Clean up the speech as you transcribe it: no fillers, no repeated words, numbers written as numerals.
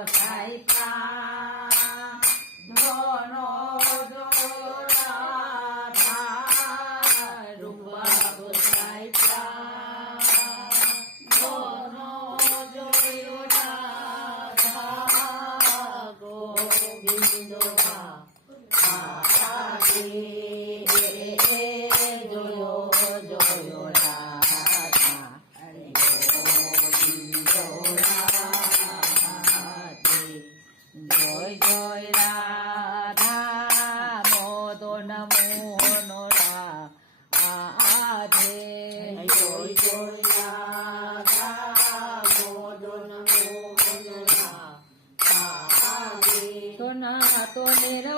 गोसाई प्राण धनो जोयो राधा रूपा गोसाई प्राण धनो जोयो राधा गोविंद राधे जोयो जोयो राधा गोविंद राधे जय जय राधा मदन मोहन राधे जय जय राधा मदन मोहन राधे तो ना तो मेरा